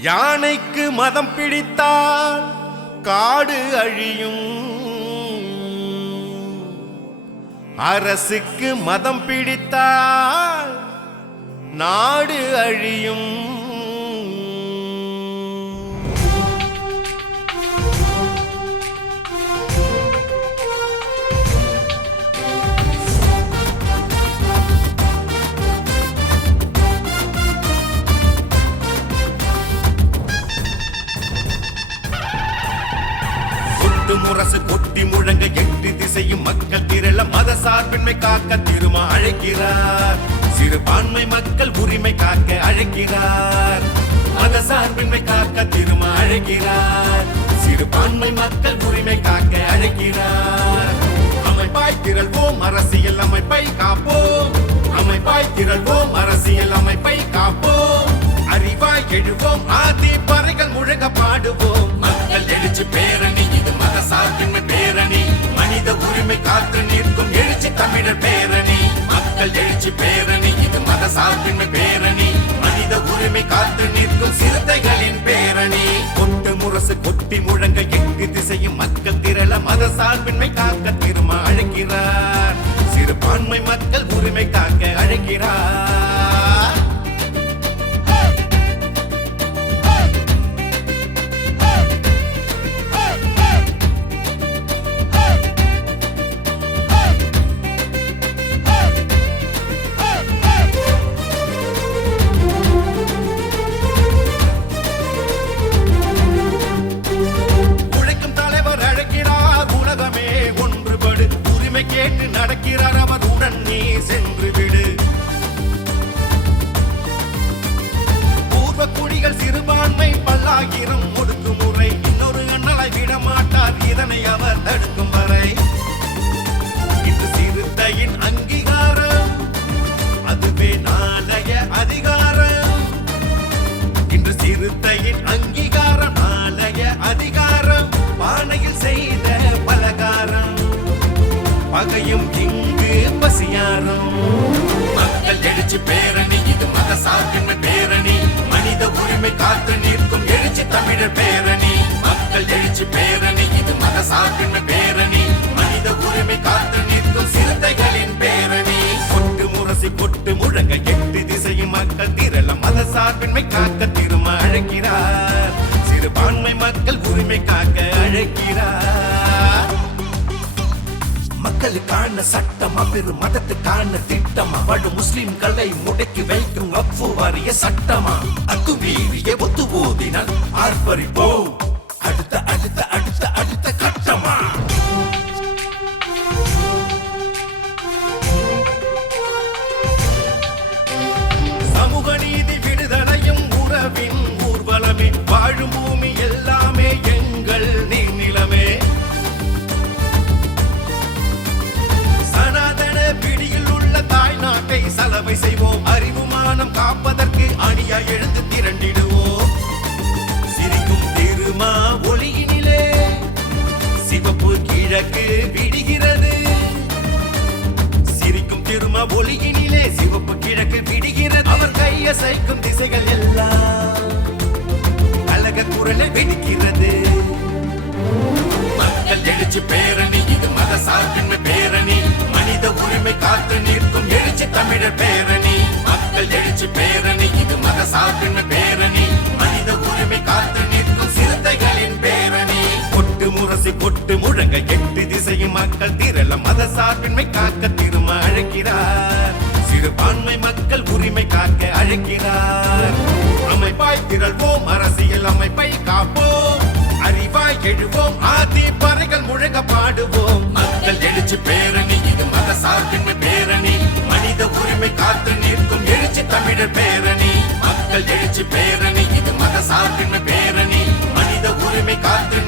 யானைக்கு மதம் பிடித்தால் காடு அழியும். அரசுக்கு மதம் பிடித்தால் நாடு அழியும். சார்பின்மை காக்க திருமா அழைக்கிறார். சிறுபான்மை மக்கள் உரிமை காக்க அழைக்கிறார். மத சார்பின்மை காக்க திருமா அழைக்கிறார். சிறுபான்மை மக்கள் உரிமை காக்க அழைக்கிறார். அமைப்பாய் திரள்வோம் அரசியல் அமைப்பை காப்போம். அமைப்பாய் திரள்வோம் அரசியல் அமைப்பை காப்போம். அறிவாய் எழுவோம் ஆதி பறைகள் முழங்க பாடுவோம். மக்கள் எழுச்சி பேரணி உரிமை காத்து நிற்கும் சிறுத்தைகளின் பேரணி. கொட்டு முரசு கொட்டி முழங்க எங்கு திசையும் மக்கள் திரள மத சார்பின்மை காக்க திரும்ப அழைக்கிறார். சிறுபான்மை மக்கள் உரிமை காக்க அழைக்கிறார். பெரும்பான்மை சிறுபான்மை பல்லாயிரம் ஒடுக்குமுறை இன்னொரு அண்ணலை விட மாட்டார் இதனை அவர் தடுக்கும் வரை. இது சிறுத்தையின் அங்கீகாரம் அதுவே நாளைய அதிகாரம். இன்று சிறுத்தையின் அங்கீகாரம் நாளைய அதிகாரம். பானையில் செய்த பலகாரம் பகையும் இங்கு பசியாரம். காக்க திரும்ப அழைக்கிறார். சிறுபான்மை மக்கள் உரிமை காக்க அழைக்கிறார். மக்களுக்கான சட்டம் பெரு மதத்துக்கான திட்டம். அவடு முஸ்லிம்களை முடக்கி வைக்கும் அப்பு வாரிய சட்டமா? அத்துமீறிய ஒத்து ஊதினால் ஆர்ப்பரிப்போம். ஒளியினிலே சிவப்பு கிழக்கு விடுகிறது. அவர் கையசைக்கும் திசைகள் எல்லாம் அழக குரலில் வெடிக்கிறது மக்கள் எழுச்சி பேரணி இது மத சார்பின்மை பேரணி. மனித உரிமை காத்து நிற்கும் எழுச்சி தமிழர் பேரணி. முழங்க எட்டு திசையும் மக்கள் திரள மத சார்பின்மை காக்க திரும்ப அழைக்கிறார். சிறுபான்மை மக்கள் உரிமை காக்க அழைக்கிறார். அமைப்பாய் திரள்வோம் அரசியல் அமைப்பை காப்போம். அறிவாய் எழுவோம் ஆதி பறைகள் முழங்க பாடுவோம். மக்கள் எழுச்சி பேரணி இது மத சார்பின்மை பேரணி. மனித உரிமை காத்து நிற்கும் எழுச்சி தமிழர் பேரணி. மக்கள் எழுச்சி பேரணி இது மத சார்பின்மை பேரணி. மனித உரிமை காத்து